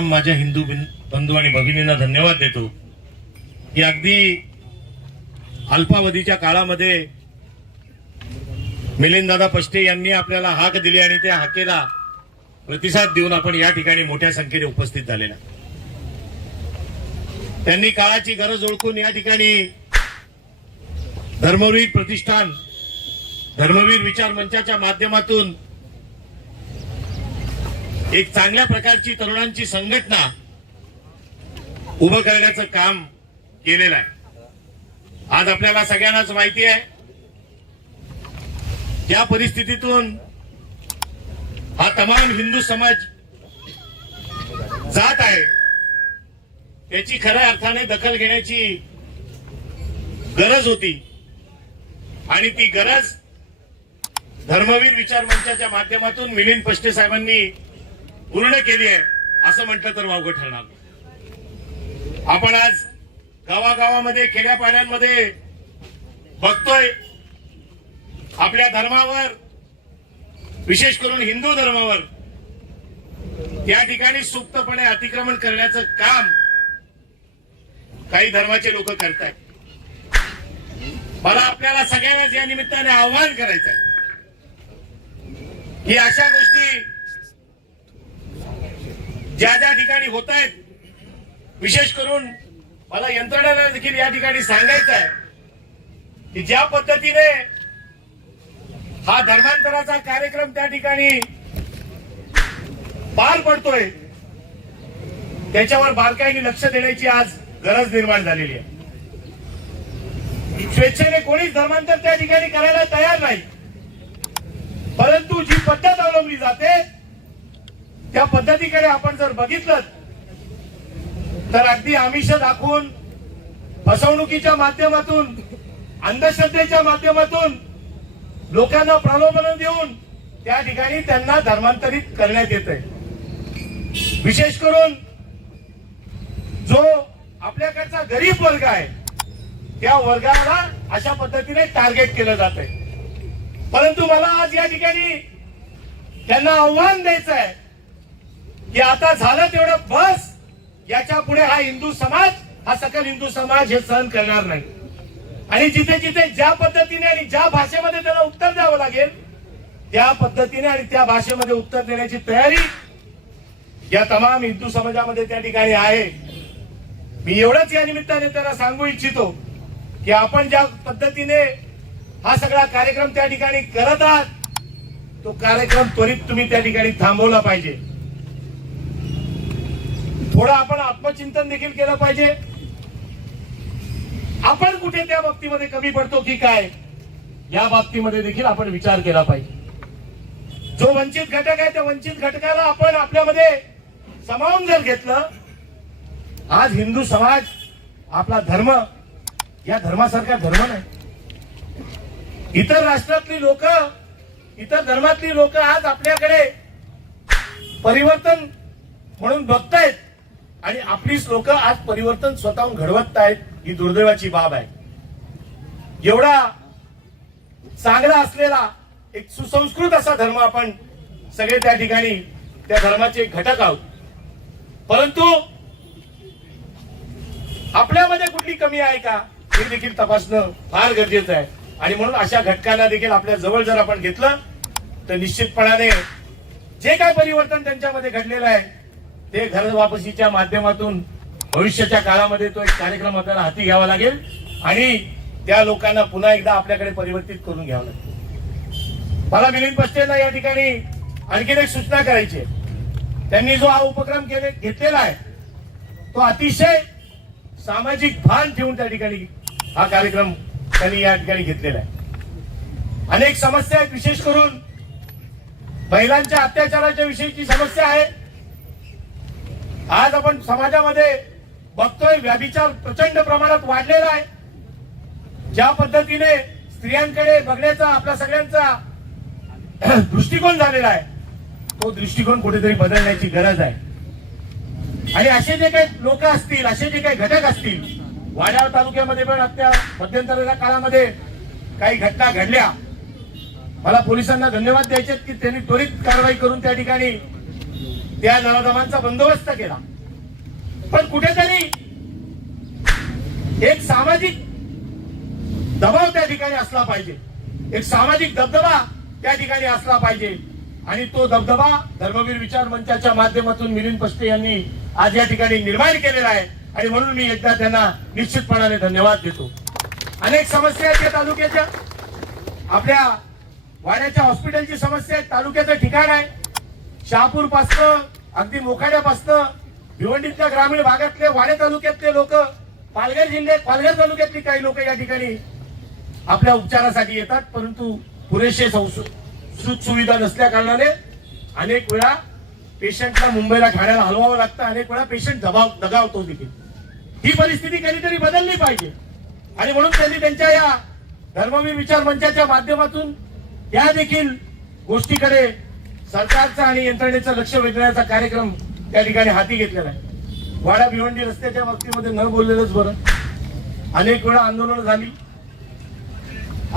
तमाम माझ्या हिंदू बंधू आणि भगिनींना धन्यवाद देतो की अगदी अल्पावधीच्या काळामध्ये मिलिंददादा पष्टे यांनी आपल्याला हाक दिली आणि त्या हाकेला प्रतिसाद देऊन आपण या ठिकाणी मोठ्या संख्येने उपस्थित झालेला त्यांनी काळाची गरज ओळखून या ठिकाणी धर्मवीर प्रतिष्ठान धर्मवीर विचार मंचाच्या माध्यमातून एक चांगल्या प्रकारची तरुणांची संघटना उभं करण्याचं काम केलेलं आहे आज आपल्याला सगळ्यांनाच माहिती आहे ज्या परिस्थितीतून हा तमाम हिंदू समाज जात आहे त्याची खऱ्या अर्थाने दखल घेण्याची गरज होती आणि ती गरज धर्मवीर विचार मंचाच्या माध्यमातून मिलिंद पष्टे साहेबांनी पूर्ण केली आहे असं म्हटलं तर वावग ठरणार आपण आज गावागावामध्ये खेड्यापाड्यांमध्ये बघतोय आपल्या धर्मावर विशेष करून हिंदू धर्मावर त्या ठिकाणी सुप्तपणे अतिक्रमण करण्याचं काम काही धर्माचे लोक करतायत मला आपल्याला सगळ्यांनाच या निमित्ताने आव्हान करायचं आहे की अशा गोष्टी ज्या ज्या ठिकाणी होत आहेत विशेष करून मला यंत्रणांना देखील या ठिकाणी सांगायचं आहे की ज्या पद्धतीने हा धर्मांतराचा कार्यक्रम त्या ठिकाणी पार पडतोय त्याच्यावर बारकाईने लक्ष देण्याची आज गरज निर्माण झालेली आहे स्वेच्छेने कोणीच धर्मांतर त्या ठिकाणी करायला तयार नाही परंतु जी पद्धत अवलंबली जाते त्या पद्धतीकडे आपण जर बघितलं तर अगदी आमिष दाखवून फसवणुकीच्या माध्यमातून अंधश्रद्धेच्या माध्यमातून लोकांना प्रलोभन देऊन त्या ठिकाणी त्यांना धर्मांतरित करण्यात येत आहे विशेष करून जो आपल्याकडचा गरीब वर्ग आहे त्या वर्गाला अशा पद्धतीने टार्गेट केलं जात आहे परंतु मला आज या ठिकाणी त्यांना आव्हान द्यायचं आहे की आता झालं तेवढं बस याच्या पुढे हा हिंदू समाज हा सकल हिंदू समाज हे सहन करणार नाही आणि जिथे जिथे ज्या पद्धतीने आणि ज्या भाषेमध्ये त्याला उत्तर द्यावं लागेल त्या पद्धतीने आणि त्या भाषेमध्ये उत्तर देण्याची तयारी या तमाम हिंदू समाजामध्ये त्या ठिकाणी आहे मी एवढंच या निमित्ताने त्यांना सांगू इच्छितो की आपण ज्या पद्धतीने हा सगळा कार्यक्रम त्या ठिकाणी करत आहात तो कार्यक्रम त्वरित तुम्ही त्या ठिकाणी थांबवला पाहिजे थोडं आपण आत्मचिंतन देखील केलं पाहिजे आपण कुठे त्या बाबतीमध्ये कमी पडतो की काय या बाबतीमध्ये देखील आपण विचार केला पाहिजे जो वंचित घटक आहे त्या वंचित घटकाला आपण आपल्यामध्ये समावून जर घेतलं आज हिंदू समाज आपला धर्म या धर्मासारखा धर्म नाही इतर राष्ट्रातली लोक इतर धर्मातली लोक आज आपल्याकडे परिवर्तन म्हणून बघतायत आणि आपलीच लोक आज परिवर्तन स्वतःहून घडवत आहेत ही दुर्दैवाची बाब आहे एवढा चांगला असलेला एक सुसंस्कृत असा धर्म आपण सगळे त्या ठिकाणी त्या धर्माचे घटक आहोत परंतु आपल्यामध्ये कुठली कमी आहे का हे देखील तपासणं फार गरजेचं आहे आणि म्हणून अशा घटकांना देखील आपल्या जवळ जर आपण घेतलं तर निश्चितपणाने जे काय परिवर्तन त्यांच्यामध्ये घडलेलं आहे ते घर वापसीच्या माध्यमातून भविष्याच्या काळामध्ये तो एक कार्यक्रम आपल्याला हाती घ्यावा लागेल आणि त्या लोकांना पुन्हा एकदा आपल्याकडे परिवर्तित करून घ्यावं लागेल मला मिलिंद पस्टेला या ठिकाणी आणखीन एक सूचना करायची त्यांनी जो हा उपक्रम केले घेतलेला आहे तो अतिशय सामाजिक भान ठेवून त्या ठिकाणी हा कार्यक्रम त्यांनी या ठिकाणी घेतलेला आहे अनेक समस्या आहेत विशेष करून महिलांच्या अत्याचाराच्या विषयीची समस्या आहे आज आपण समाजामध्ये बघतोय व्याभिचार प्रचंड प्रमाणात वाढलेला आहे ज्या पद्धतीने स्त्रियांकडे बघण्याचा आपल्या सगळ्यांचा दृष्टिकोन झालेला आहे तो दृष्टिकोन कुठेतरी बदलण्याची गरज आहे आणि असे जे काही लोक असतील असे जे काही घटक असतील वाड्याळ तालुक्यामध्ये पण आता मध्यंतराच्या काळामध्ये काही घटना घडल्या मला पोलिसांना धन्यवाद द्यायचे की त्यांनी त्वरित कारवाई करून त्या ठिकाणी त्या नळदमांचा बंदोबस्त केला पण कुठेतरी एक सामाजिक दबाव त्या ठिकाणी असला पाहिजे एक सामाजिक दबदबा त्या ठिकाणी असला पाहिजे आणि तो दबदबा धर्मवीर विचार मंचाच्या माध्यमातून मिलिंद पष्टे यांनी आज या ठिकाणी निर्माण केलेला आहे आणि म्हणून मी एकदा त्यांना निश्चितपणाने धन्यवाद देतो अनेक समस्या आहेत या तालुक्याच्या आपल्या वाड्याच्या हॉस्पिटलची समस्या आहे तालुक्याचं ठिकाण आहे शहापूर पासून अगदी मोखाड्यापासनं भिवंडीतल्या ग्रामीण भागातले वाडे तालुक्यातले लोक पालघर जिल्ह्यात पालघर तालुक्यातली काही लोक या ठिकाणी आपल्या उपचारासाठी येतात परंतु पुरेसे सुख सुविधा नसल्या कारणाने अनेक वेळा पेशंटला मुंबईला ठाण्याला हलवावं लागतं अनेक वेळा पेशंट दबाव दगावतो देखील ही परिस्थिती कधीतरी बदलली पाहिजे आणि म्हणून त्यांनी त्यांच्या या धर्मवी विचार मंचाच्या माध्यमातून या देखील गोष्टीकडे सरकारचा आणि यंत्रणेचं लक्ष वेधण्याचा कार्यक्रम त्या ठिकाणी हाती घेतलेला आहे वाडा भिवंडी रस्त्याच्या बाबतीमध्ये न बोललेलंच बरं अनेक वेळा आंदोलन झाली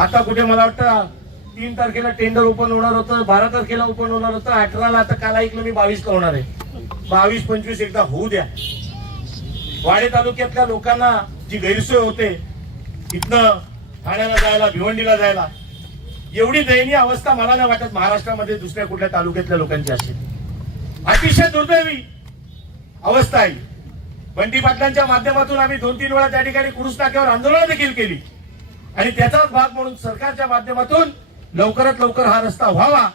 आता कुठे मला वाटतं तीन तारखेला टेंडर ओपन होणार होतं बारा तारखेला ओपन होणार होतं अठराला आता काल ऐकलं मी बावीस होणार आहे बावीस पंचवीस एकदा होऊ द्या वाडे तालुक्यातल्या लोकांना जी गैरसोय होते इथनं ठाण्याला जायला भिवंडीला जायला एवढी दयनीय अवस्था मला नाही वाटत महाराष्ट्रामध्ये दुसऱ्या कुठल्या तालुक्यातल्या लोकांची असेल अतिशय दुर्दैवी अवस्था आहे बंडी पाटलांच्या माध्यमातून आम्ही दोन तीन वेळा त्या ठिकाणी कुरुस टाक्यावर आंदोलन देखील केली आणि त्याचाच भाग म्हणून सरकारच्या माध्यमातून लवकरात लवकर हा रस्ता व्हावा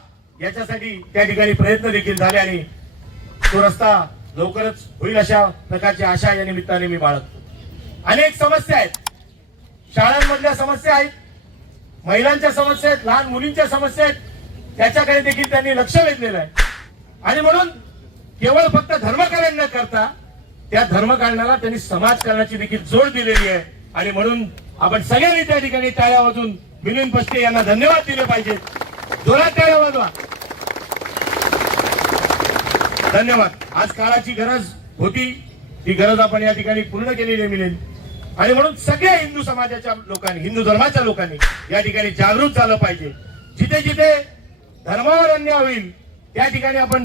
याच्यासाठी त्या ठिकाणी प्रयत्न देखील झाले आणि तो रस्ता लवकरच होईल अशा प्रकारची आशा या निमित्ताने मी बाळगतो अनेक समस्या आहेत शाळांमधल्या समस्या आहेत महिलांच्या समस्या आहेत लहान मुलींच्या समस्या आहेत त्याच्याकडे देखील त्यांनी लक्ष वेधलेलं आहे आणि म्हणून केवळ फक्त धर्मकारण न करता त्या धर्मकारणाला त्यांनी समाजकारणाची देखील जोड दिलेली आहे आणि म्हणून आपण सगळ्यांनी त्या ठिकाणी टाळ्या वाजून मिलिंद पस्टे यांना धन्यवाद दिले पाहिजेत जोरात टाळ्या वाजवा धन्यवाद आज काळाची गरज होती ती गरज आपण या ठिकाणी पूर्ण केलेली आहे मिलिंद आणि म्हणून सगळ्या हिंदू समाजाच्या लोकांनी हिंदू धर्माच्या लोकांनी या ठिकाणी जागृत झालं पाहिजे जिथे जिथे धर्मावर अन्याय होईल त्या ठिकाणी आपण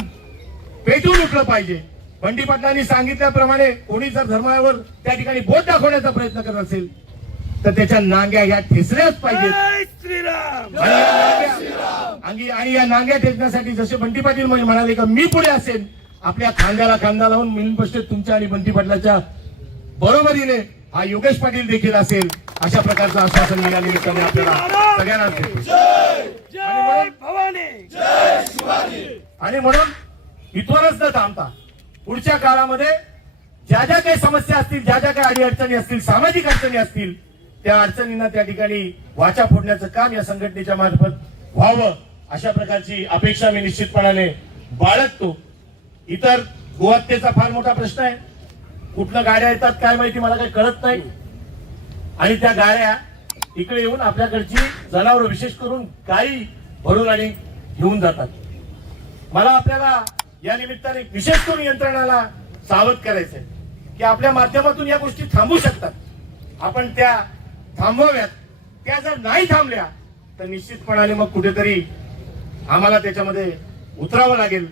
पेटून उठलं पाहिजे बंडी पाटलांनी सांगितल्याप्रमाणे कोणी जर धर्मावर त्या ठिकाणी बोट दाखवण्याचा प्रयत्न करत असेल तर त्याच्या नांग्या या ठेचल्याच पाहिजेत आणि या नांग्या ठेचण्यासाठी जसे बंटी पाटील म्हणजे म्हणाले का मी पुढे असेल आपल्या खांद्याला खांदा लावून मिलिंद बसते तुमच्या आणि बंटी पाटलाच्या बरोबरीने हा योगेश पाटील देखील असेल अशा प्रकारचं आश्वासन या निमित्ताने आपल्याला सगळ्यांना आणि म्हणून इथूनच न थांबता पुढच्या काळामध्ये ज्या ज्या काही समस्या असतील ज्या ज्या काही अडी अडचणी असतील सामाजिक अडचणी असतील त्या अडचणींना त्या ठिकाणी वाचा फोडण्याचं काम या संघटनेच्या मार्फत व्हावं अशा प्रकारची अपेक्षा मी निश्चितपणाने बाळगतो इतर गोहत्येचा फार मोठा प्रश्न आहे कुठल्या गाड्या येतात काय माहिती मला काही कळत नाही आणि त्या गाड्या इकडे येऊन आपल्याकडची जनावरं विशेष करून गाई भरून आणि घेऊन जातात मला आपल्याला या निमित्ताने विशेष करून यंत्रणाला सावध करायचंय की आपल्या माध्यमातून या गोष्टी थांबू शकतात आपण त्या थांबवाव्यात त्या जर नाही थांबल्या तर निश्चितपणाने मग कुठेतरी आम्हाला त्याच्यामध्ये उतरावं लागेल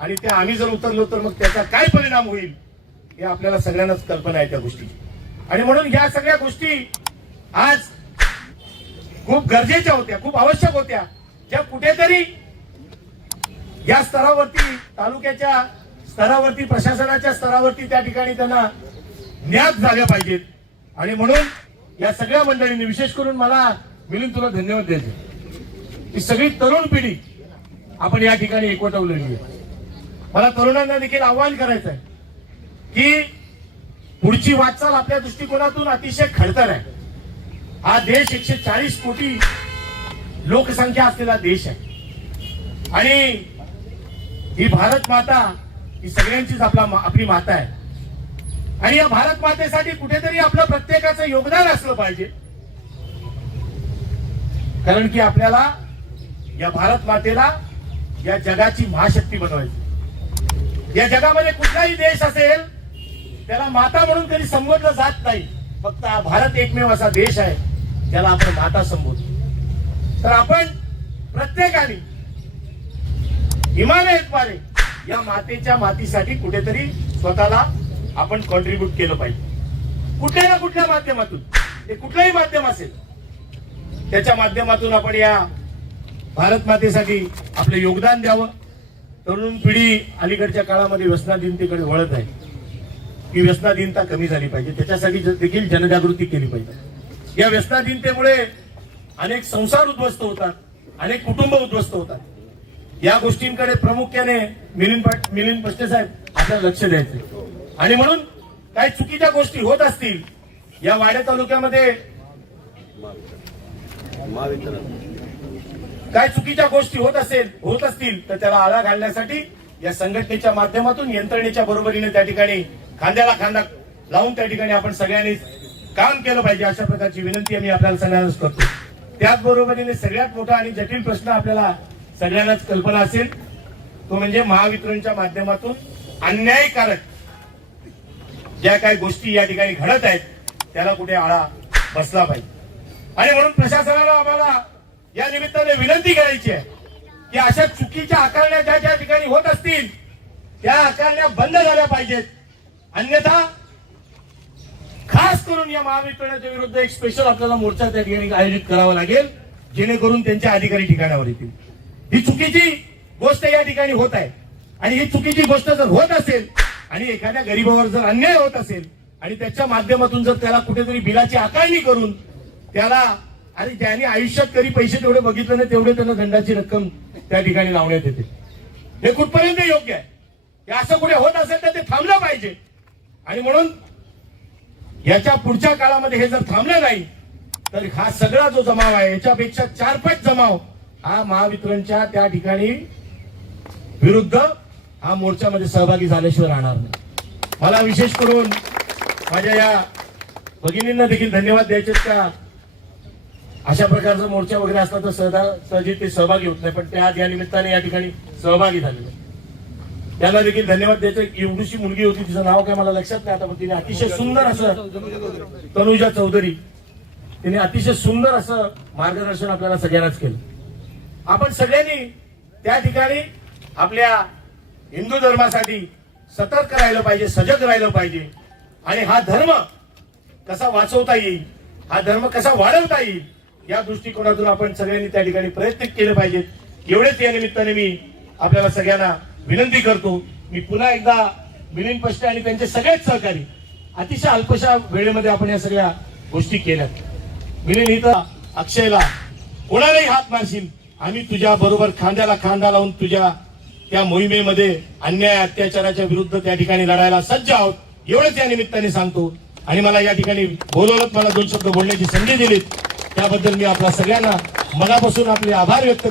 आणि त्या आम्ही जर उतरलो तर मग त्याचा काय परिणाम होईल हे आपल्याला सगळ्यांनाच कल्पना आहे त्या गोष्टीची आणि म्हणून या सगळ्या गोष्टी आज खूप गरजेच्या होत्या खूप आवश्यक होत्या ज्या कुठेतरी या स्तरावरती तालुक्याच्या स्तरावरती प्रशासनाच्या स्तरावरती त्या ठिकाणी त्यांना ज्ञात झाल्या पाहिजेत आणि म्हणून या सगळ्या मंडळींनी विशेष करून मला मिलिंद तुला धन्यवाद द्यायचे ही सगळी तरुण पिढी आपण या ठिकाणी एकवटवलेली आहे मला तरुणांना देखील आव्हान करायचं आहे की पुढची वाटचाल आपल्या दृष्टिकोनातून अतिशय खडतर आहे हा देश एकशे चाळीस कोटी लोकसंख्या असलेला देश आहे आणि ही भारत माता ही सगळ्यांचीच आपला आपली माता आहे आणि या भारत मातेसाठी कुठेतरी आपलं प्रत्येकाचं योगदान असलं पाहिजे कारण की आपल्याला या भारत मातेला या जगाची महाशक्ती बनवायची या जगामध्ये कुठलाही देश असेल त्याला माता म्हणून कधी संबोधलं जात नाही फक्त हा भारत एकमेव असा देश आहे त्याला आपण माता संबोधतो तर आपण प्रत्येकाने हिमालयाद्वारे या मातेच्या मातीसाठी कुठेतरी स्वतःला आपण कॉन्ट्रीब्युट केलं पाहिजे कुठल्या ना कुठल्या माध्यमातून ते कुठलंही माध्यम असेल त्याच्या माध्यमातून आपण या भारत मातेसाठी आपलं योगदान द्यावं तरुण पिढी अलीकडच्या काळामध्ये व्यसनाधीनतेकडे वळत आहे की व्यसनाधीनता कमी झाली पाहिजे त्याच्यासाठी देखील जनजागृती केली पाहिजे या व्यसनाधीनतेमुळे अनेक संसार उद्ध्वस्त होतात अनेक कुटुंब उद्ध्वस्त होतात या गोष्टींकडे प्रामुख्याने मिलिंद मिलिंद पश्चे साहेब आपल्याला लक्ष द्यायचे आणि म्हणून काही चुकीच्या गोष्टी होत असतील या वाड्या तालुक्यामध्ये काय चुकीच्या गोष्टी होत असेल होत असतील तर त्याला आळा घालण्यासाठी या संघटनेच्या माध्यमातून यंत्रणेच्या बरोबरीने त्या ठिकाणी खांद्याला खांदा लावून त्या ठिकाणी आपण सगळ्यांनी काम केलं पाहिजे अशा प्रकारची विनंती आम्ही आपल्याला सगळ्यांनाच करतो त्याचबरोबरीने सगळ्यात मोठा आणि जटिल प्रश्न आपल्याला सगळ्यांनाच कल्पना असेल तो म्हणजे महावितरणच्या माध्यमातून अन्यायकारक ज्या काही गोष्टी या ठिकाणी घडत आहेत त्याला कुठे आळा बसला पाहिजे आणि म्हणून प्रशासनाला आम्हाला या निमित्ताने विनंती करायची आहे की अशा चुकीच्या आकारण्या ज्या ज्या ठिकाणी होत असतील त्या आकारण्या बंद झाल्या पाहिजेत अन्यथा खास करून या महावितरणाच्या विरुद्ध एक स्पेशल आपल्याला मोर्चा त्या ठिकाणी आयोजित करावा लागेल जेणेकरून त्यांच्या अधिकारी ठिकाणावर येतील ही चुकीची गोष्ट या ठिकाणी होत आहे आणि ही चुकीची गोष्ट जर होत असेल आणि एखाद्या गरीबावर जर अन्याय होत असेल आणि त्याच्या माध्यमातून जर त्याला कुठेतरी बिलाची आकारणी करून त्याला आणि त्याने आयुष्यात कधी पैसे तेवढे बघितले नाही तेवढे त्यांना दंडाची रक्कम त्या ठिकाणी लावण्यात येते हे कुठपर्यंत योग्य आहे असं कुठे होत असेल तर ते थांबलं पाहिजे आणि म्हणून याच्या पुढच्या काळामध्ये हे जर थांबलं नाही तर हा सगळा जो जमाव आहे याच्यापेक्षा चार पाच जमाव हा महावितरणच्या त्या ठिकाणी विरुद्ध हा मोर्चामध्ये सहभागी झाल्याशिवाय राहणार नाही मला विशेष करून माझ्या या भगिनींना देखील धन्यवाद द्यायचे का अशा प्रकारचा मोर्चा वगैरे असला तर सहदा सहजी ते सहभागी होत नाही पण त्या या निमित्ताने या ठिकाणी सहभागी झालेले त्याला देखील धन्यवाद द्यायचं एवढीशी मुलगी होती तिचं नाव काय मला लक्षात नाही आता पण तिने अतिशय सुंदर असं तनुजा चौधरी तिने अतिशय सुंदर असं मार्गदर्शन आपल्याला सगळ्यांनाच केलं आपण सगळ्यांनी त्या ठिकाणी आपल्या हिंदू धर्मासाठी सतर्क राहिलं पाहिजे सजग राहिलं पाहिजे आणि हा धर्म कसा वाचवता येईल हा धर्म कसा वाढवता येईल या दृष्टिकोनातून आपण सगळ्यांनी त्या ठिकाणी प्रयत्न केले पाहिजेत एवढेच या निमित्ताने मी आपल्याला सगळ्यांना विनंती करतो मी पुन्हा एकदा मिलिंद पश्चे आणि त्यांचे सगळेच सहकारी अतिशय अल्पशा वेळेमध्ये आपण या सगळ्या गोष्टी केल्या मिलिंद इथं अक्षयला कोणालाही हात मारशील आम्ही तुझ्या बरोबर खांद्याला खांदा लावून तुझ्या त्या मोहिमेमध्ये अन्याय अत्याचाराच्या विरुद्ध त्या ठिकाणी लढायला सज्ज आहोत एवढंच या निमित्ताने सांगतो आणि मला या ठिकाणी बोलवलं मला दोन शब्द बोलण्याची संधी दिली त्याबद्दल मी आपल्या सगळ्यांना मनापासून आपले आभार व्यक्त